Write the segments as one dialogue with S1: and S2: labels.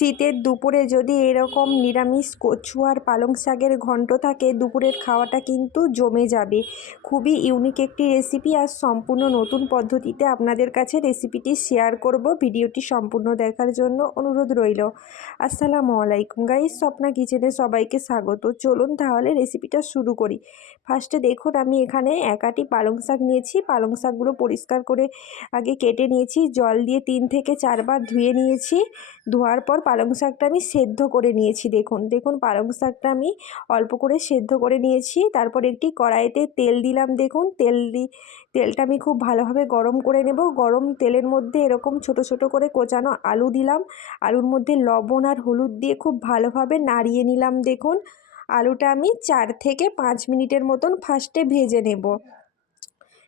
S1: শীতের দুপুরে যদি এরকম নিরামিষ কচু আর পালং শাকের ঘন্ট থাকে, দুপুরের খাওয়াটা কিন্তু জমে যাবে। খুবই ইউনিক একটি রেসিপি আর সম্পূর্ণ নতুন পদ্ধতিতে আপনাদের কাছে রেসিপিটি শেয়ার করব। ভিডিওটি সম্পূর্ণ দেখার জন্য অনুরোধ রইল। আসসালামু আলাইকুম গাইস স্বপ্না কিচেনে সবাইকে স্বাগত। চলুন তাহলে রেসিপিটা শুরু করি। ফার্স্টে দেখুন, আমি এখানে একাটি পালং শাক নিয়েছি। পালং শাকগুলো পরিষ্কার করে আগে কেটে নিয়েছি। জল দিয়ে তিন থেকে চারবার ধুয়ে নিয়েছি। ধোয়ার পর পালং শাকটা আমি সেদ্ধ করে নিয়েছি, দেখুন। দেখুন, পালং শাকটা আমি অল্প করে সেদ্ধ করে নিয়েছি। তারপর একটি কড়াইতে তেল দিলাম, দেখুন। তেল দি, তেলটা আমি খুব ভালোভাবে গরম করে নেব। গরম তেলের মধ্যে এরকম ছোট ছোট করে কোচানো আলু দিলাম। আলুর মধ্যে লবণ আর হলুদ দিয়ে খুব ভালোভাবে নাড়িয়ে নিলাম, দেখুন। আলুটা আমি চার থেকে পাঁচ মিনিটের মতন ফার্স্টে ভেজে নেব।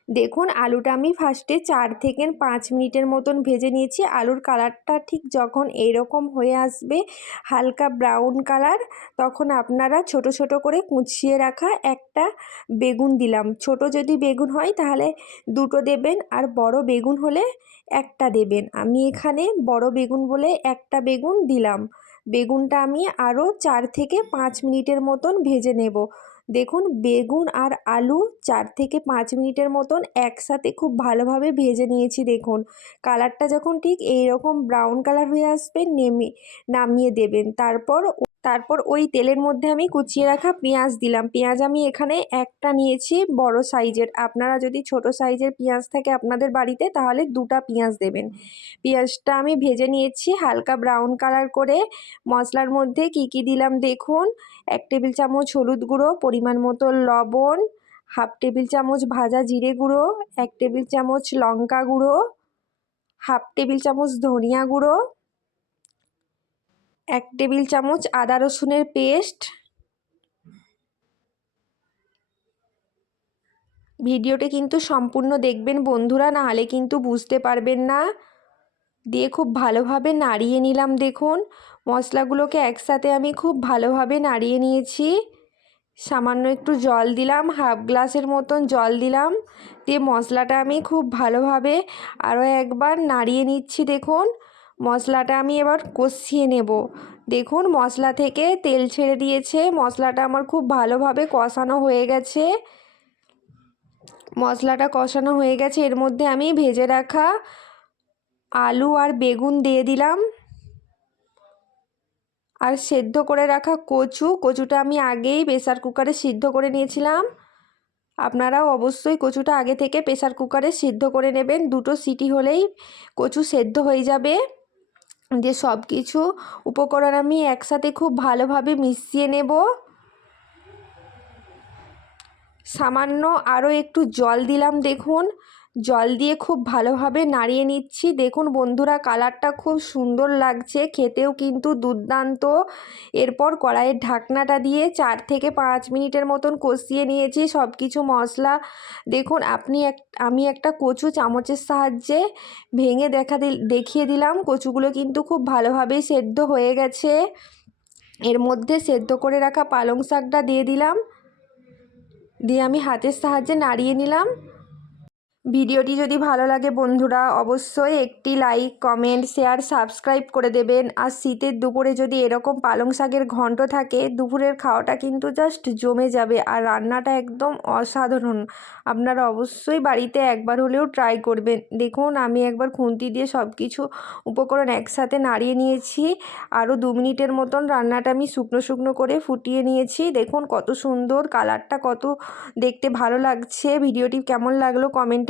S1: দেখুন, আলুটা আমি ফার্স্টে চার থেকে পাঁচ মিনিটের মতন ভেজে নিয়েছি। আলুর কালারটা ঠিক যখন এইরকম হয়ে আসবে, হালকা ব্রাউন কালার তখন আপনারা ছোট ছোট করে কুচিয়ে রাখা একটা বেগুন দিলাম। ছোট যদি বেগুন হয়, তাহলে দুটো দেবেন আর বড় বেগুন হলে একটা দেবেন। আমি এখানে বড় বেগুন বলে একটা বেগুন দিলাম। বেগুনটা আমি আরও চার থেকে পাঁচ মিনিটের মতন ভেজে নেব। দেখুন, বেগুন আর আলু চার থেকে পাঁচ মিনিটের মতন একসাথে খুব ভালোভাবে ভেজে নিয়েছি, দেখুন। কালারটা যখন ঠিক এইরকম ব্রাউন কালার হয়ে আসবে, নেমে নামিয়ে দেবেন। তারপর তারপর ওই তেলের মধ্যে আমি কুচিয়ে রাখা পেঁয়াজ দিলাম। পেঁয়াজ আমি এখানে একটা নিয়েছি বড় সাইজের। আপনারা যদি ছোট সাইজের পেঁয়াজ থাকে আপনাদের বাড়িতে, তাহলে দুটা পেঁয়াজ দেবেন। পেঁয়াজটা আমি ভেজে নিয়েছি হালকা ব্রাউন কালার করে। মশলার মধ্যে কি কি দিলাম দেখুন। এক টেবিল চামচ হলুদ গুঁড়ো, পরিমাণ মতো লবণ, হাফ টেবিল চামচ ভাজা জিরে গুঁড়ো, এক টেবিল চামচ লঙ্কা গুঁড়ো, হাফ টেবিল চামচ ধনিয়া গুঁড়ো এক টেবিল চামচ আদা রসুনের পেস্ট। ভিডিওটি কিন্তু সম্পূর্ণ দেখবেন বন্ধুরা, নাহলে কিন্তু বুঝতে পারবেন না। দিয়ে খুব ভালোভাবে নাড়িয়ে নিলাম, দেখুন। মশলাগুলোকে একসাথে আমি খুব ভালোভাবে নাড়িয়ে নিয়েছি। সামান্য একটু জল দিলাম, হাফ গ্লাসের মতন জল দিলাম। দিয়ে মশলাটা আমি খুব ভালোভাবে আরও একবার নাড়িয়ে নিচ্ছি, দেখুন। মশলাটা আমি এবার কষিয়ে নেব। দেখুন, মশলা থেকে তেল ছেড়ে দিয়েছে। মশলাটা আমার খুব ভালোভাবে কষানো হয়ে গেছে। মশলাটা কষানো হয়ে গেছে। এর মধ্যে আমি ভেজে রাখা আলু আর বেগুন দিয়ে দিলাম। আর সেদ্ধ করে রাখা কচু। কচুটা আমি আগেই প্রেসার কুকারে সিদ্ধ করে নিয়েছিলাম। আপনারাও অবশ্যই কচুটা আগে থেকে প্রেসার কুকারে সিদ্ধ করে নেবেন। দুটো সিটি হলেই কচু সেদ্ধ হয়ে যাবে। যে সব কিছু উপকরণ আমি একসাথে খুব ভালোভাবে মিশিয়ে নেব। সামান্য আরও একটু জল দিলাম, দেখুন। জল দিয়ে খুব ভালোভাবে নাড়িয়ে নিচ্ছি। দেখুন বন্ধুরা, কালারটা খুব সুন্দর লাগছে। খেতেও কিন্তু দুর্দান্ত। এরপর কড়াইয়ের ঢাকনাটা দিয়ে চার থেকে পাঁচ মিনিটের মতন কষিয়ে নিয়েছি সব কিছু মশলা। দেখুন, আপনি এক, আমি একটা কচু চামচের সাহায্যে ভেঙে দেখা দেখিয়ে দিলাম। কচুগুলো কিন্তু খুব ভালোভাবেই সেদ্ধ হয়ে গেছে। এর মধ্যে সেদ্ধ করে রাখা পালং শাকটা দিয়ে দিলাম। দিয়ে আমি হাতের সাহায্যে নাড়িয়ে নিলাম। ভিডিওটি যদি ভালো লাগে বন্ধুরা, অবশ্যই একটি লাইক, কমেন্ট, শেয়ার, সাবস্ক্রাইব করে দেবেন। আর শীতের দুপুরে যদি এরকম পালং শাকের ঘন্ট থাকে, দুপুরের খাওয়াটা কিন্তু জাস্ট জমে যাবে। আর রান্নাটা একদম অসাধারণ। আপনারা অবশ্যই বাড়িতে একবার হলেও ট্রাই করবেন। দেখুন, আমি একবার খুন্তি দিয়ে সব কিছু উপকরণ একসাথে নাড়িয়ে নিয়েছি। আরও দু মিনিটের মতন রান্নাটা আমি শুকনো শুকনো করে ফুটিয়ে নিয়েছি। দেখুন, কত সুন্দর কালারটা কত দেখতে ভালো লাগছে। ভিডিওটি কেমন লাগল